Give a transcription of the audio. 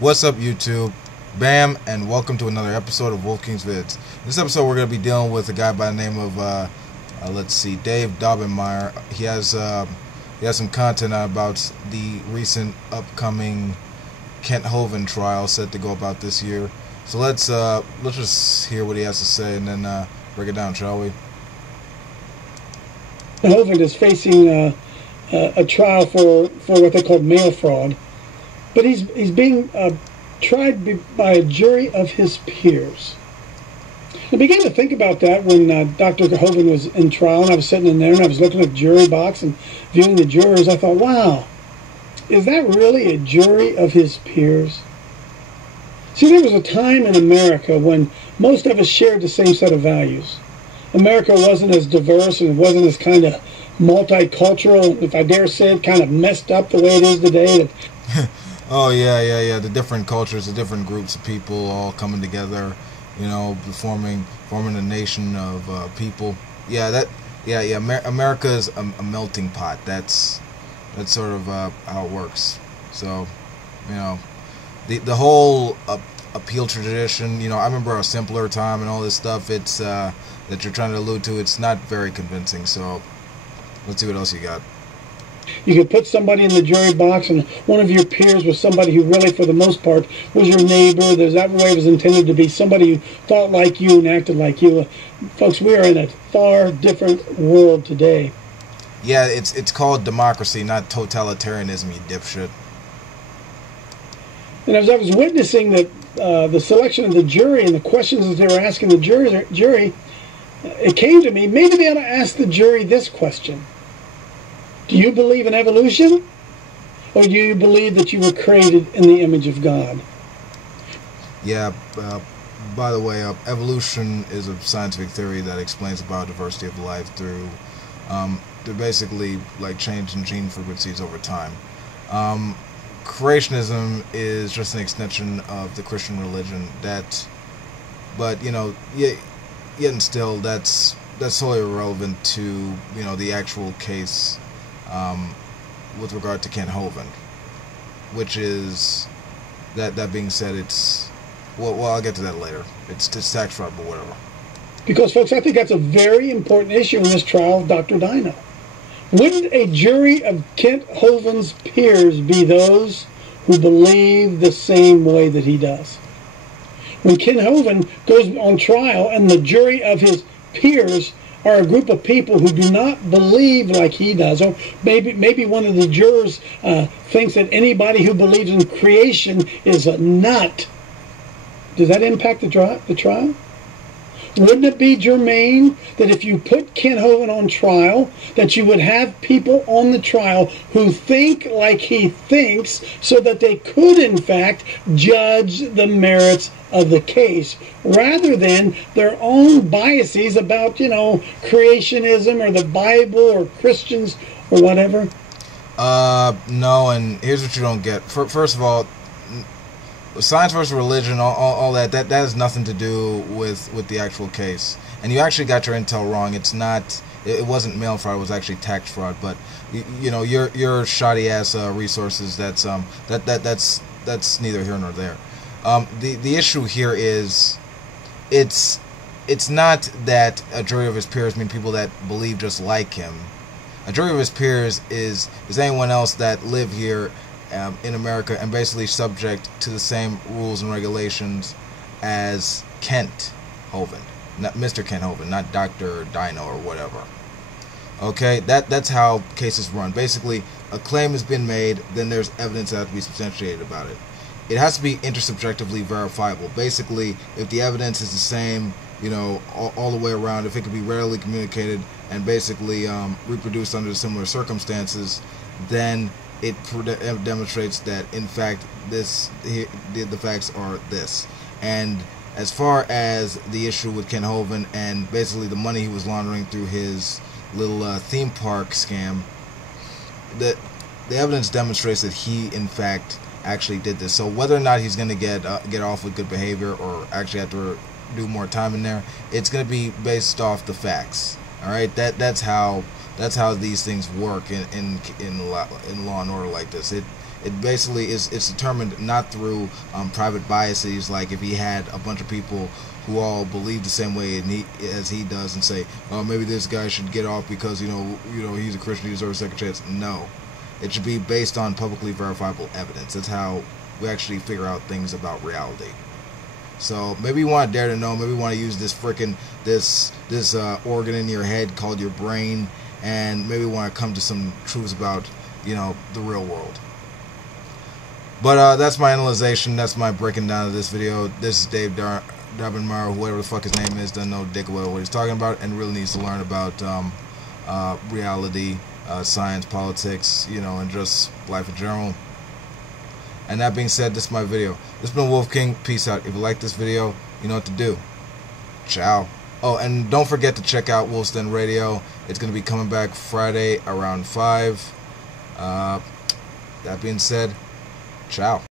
What's up, YouTube? Bam, and welcome to another episode of Wolf King's Vids. In this episode, we're going to be dealing with a guy by the name of, Dave Daubenmire. He has some content out about the recent upcoming Kent Hovind trial set to go about this year. So let's just hear what he has to say and then break it down, shall we? Hovind is facing a trial for what they call mail fraud, but he's being tried by a jury of his peers. I began to think about that when Dr. Hovind was in trial, and I was sitting in there and I was looking at the jury box and viewing the jurors. I thought, wow, is that really a jury of his peers? See, there was a time in America when most of us shared the same set of values. America wasn't as diverse and it wasn't as kind of multicultural, if I dare say it, kind of messed up the way it is today. Oh yeah. The different cultures, the different groups of people all coming together, forming a nation of people. America is a melting pot. That's sort of how it works. So, the whole appeal tradition. I remember a simpler time and all this stuff. It's that you're trying to allude to. It's not very convincing. So, let's see what else you got. You could put somebody in the jury box, and one of your peers was somebody who really, for the most part, was your neighbor. That way it was intended to be somebody who thought like you and acted like you. Folks, we are in a far different world today. Yeah, it's called democracy, not totalitarianism, you dipshit. And as I was witnessing the selection of the jury and the questions that they were asking the jury, it came to me, maybe they ought to ask the jury this question. Do you believe in evolution, or do you believe that you were created in the image of God? Yeah, by the way, evolution is a scientific theory that explains the biodiversity of life through basically like change in gene frequencies over time. Creationism is just an extension of the Christian religion. Yet and still, that's totally irrelevant to the actual case. With regard to Kent Hovind, which is that being said, it's well I'll get to that later. It's tax fraud, but whatever. Because, folks, I think that's a very important issue in this trial of Dr. Dino. Wouldn't a jury of Kent Hovind's peers be those who believe the same way that he does? When Kent Hovind goes on trial and the jury of his peers are a group of people who do not believe like he does, or maybe one of the jurors thinks that anybody who believes in creation is a nut. Does that impact the trial? Wouldn't it be germane that if you put Kent Hovind on trial, that you would have people on the trial who think like he thinks, so that they could in fact judge the merits of the case, rather than their own biases about, creationism or the Bible or Christians or whatever? No, and here's what you don't get. First of all, science versus religion, all that has nothing to do with the actual case. And you actually got your intel wrong. It wasn't mail fraud, it was actually tax fraud. But your shoddy ass resources, that's neither here nor there. The issue here is it's not that a jury of his peers mean people that believe just like him. A jury of his peers is anyone else that live here in America and basically subject to the same rules and regulations as Kent Hovind, not Mr. Kent Hovind, not Dr. Dino or whatever. Okay, that's how cases run. Basically, a claim has been made, then there's evidence that has to be substantiated about it. It has to be intersubjectively verifiable. Basically, if the evidence is the same, all the way around, if it can be readily communicated and basically reproduced under similar circumstances, then it demonstrates that in fact the facts are this. And as far as the issue with Kent Hovind and basically the money he was laundering through his little theme park scam, the evidence demonstrates that he in fact actually did this. So whether or not he's going to get off with good behavior or actually have to do more time in there, it's going to be based off the facts. All right, that's how these things work in law and order like this. It basically it's determined not through private biases, like if he had a bunch of people who all believe the same way as he does and say, oh, maybe this guy should get off because you know he's a Christian, he deserves a second chance. No, it should be based on publicly verifiable evidence. That's how we actually figure out things about reality. So maybe you want to dare to know. Maybe you want to use this freaking this organ in your head called your brain, and maybe you want to come to some truths about the real world. But that's my analyzation. That's my breaking down of this video. This is Dave Daubenmire, whoever the fuck his name is, doesn't know dick about what he's talking about, and really needs to learn about reality, science, politics, and just life in general. And that being said, this is my video. This has been Wolf King. Peace out. If you like this video, you know what to do. Ciao. Oh, and don't forget to check out Wolf's Den Radio. It's going to be coming back Friday around 5. That being said, ciao.